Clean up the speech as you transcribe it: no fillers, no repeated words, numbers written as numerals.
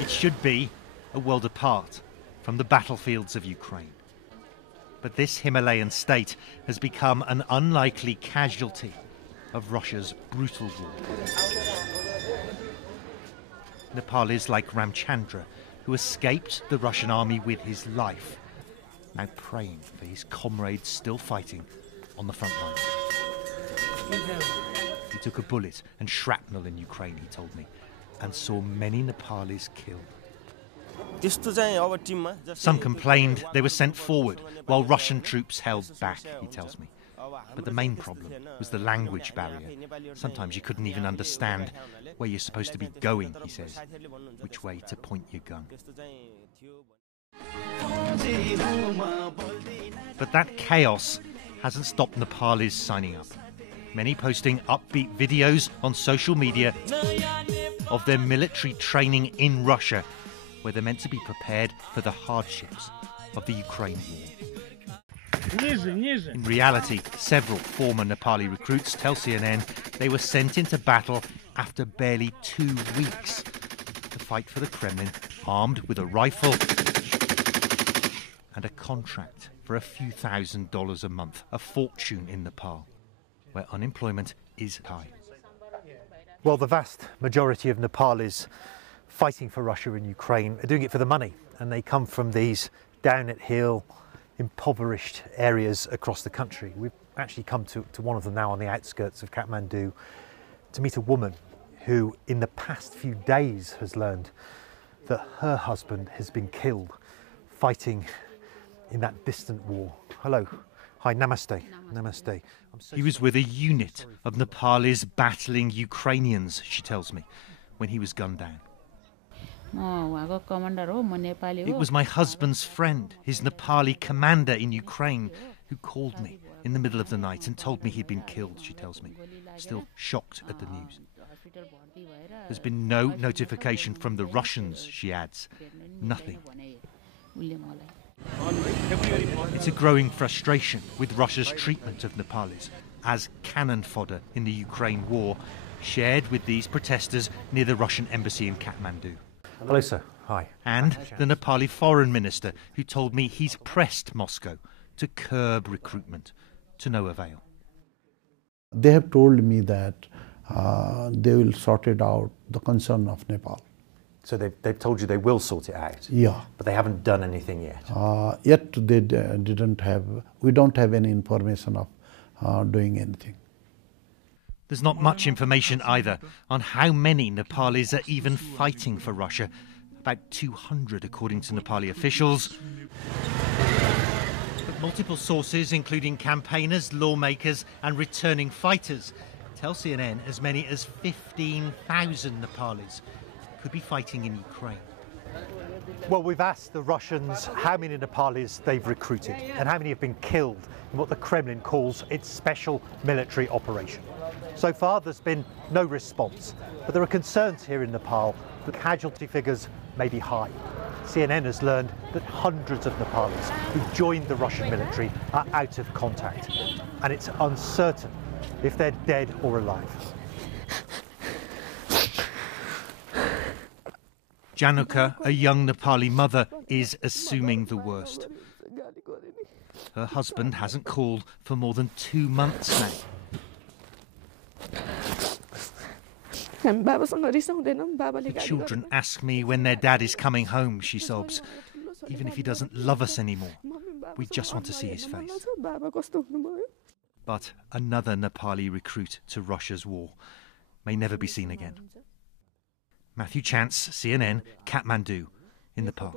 It should be a world apart from the battlefields of Ukraine. But this Himalayan state has become an unlikely casualty of Russia's brutal war. Nepalis like Ramchandra, who escaped the Russian army with his life, now praying for his comrades still fighting on the front line. He took a bullet and shrapnel in Ukraine, he told me, and saw many Nepalis killed. Some complained they were sent forward while Russian troops held back, he tells me. But the main problem was the language barrier. Sometimes you couldn't even understand where you're supposed to be going, he says, which way to point your gun. But that chaos hasn't stopped Nepalis signing up. Many posting upbeat videos on social media of their military training in Russia, where they're meant to be prepared for the hardships of the Ukraine war. In reality, several former Nepali recruits tell CNN they were sent into battle after barely 2 weeks to fight for the Kremlin, armed with a rifle and a contract for a few $1,000s a month, a fortune in Nepal, where unemployment is high. Well, the vast majority of Nepalis fighting for Russia in Ukraine are doing it for the money, and they come from these down-at-hill, impoverished areas across the country. We've actually come to one of them now on the outskirts of Kathmandu to meet a woman who in the past few days has learned that her husband has been killed fighting in that distant war. Hello. Hi, namaste. Namaste. He was with a unit of Nepalis battling Ukrainians, she tells me, when he was gunned down. It was my husband's friend, his Nepali commander in Ukraine, who called me in the middle of the night and told me he'd been killed, she tells me, still shocked at the news. There's been no notification from the Russians, she adds. Nothing. It's a growing frustration with Russia's treatment of Nepalis as cannon fodder in the Ukraine war, shared with these protesters near the Russian embassy in Kathmandu. Hello, sir. Hi. And the Nepali foreign minister, who told me he's pressed Moscow to curb recruitment, to no avail. They have told me that they will sort it out, the concern of Nepal. So they've told you they will sort it out? Yeah. But they haven't done anything yet? Yet they didn't have, we don't have any information of doing anything. There's not much information either on how many Nepalis are even fighting for Russia. About 200 according to Nepali officials. But multiple sources, including campaigners, lawmakers and returning fighters, tell CNN as many as 15,000 Nepalis could be fighting in Ukraine. Well, we've asked the Russians how many Nepalis they've recruited and how many have been killed in what the Kremlin calls its special military operation. So far, there's been no response, but there are concerns here in Nepal that casualty figures may be high. CNN has learned that hundreds of Nepalis who joined the Russian military are out of contact, and it's uncertain if they're dead or alive. Januka, a young Nepali mother, is assuming the worst. Her husband hasn't called for more than 2 months now. The children ask me when their dad is coming home, she sobs. Even if he doesn't love us anymore, we just want to see his face. But another Nepali recruit to Russia's war may never be seen again. Matthew Chance, CNN, Kathmandu, in Nepal.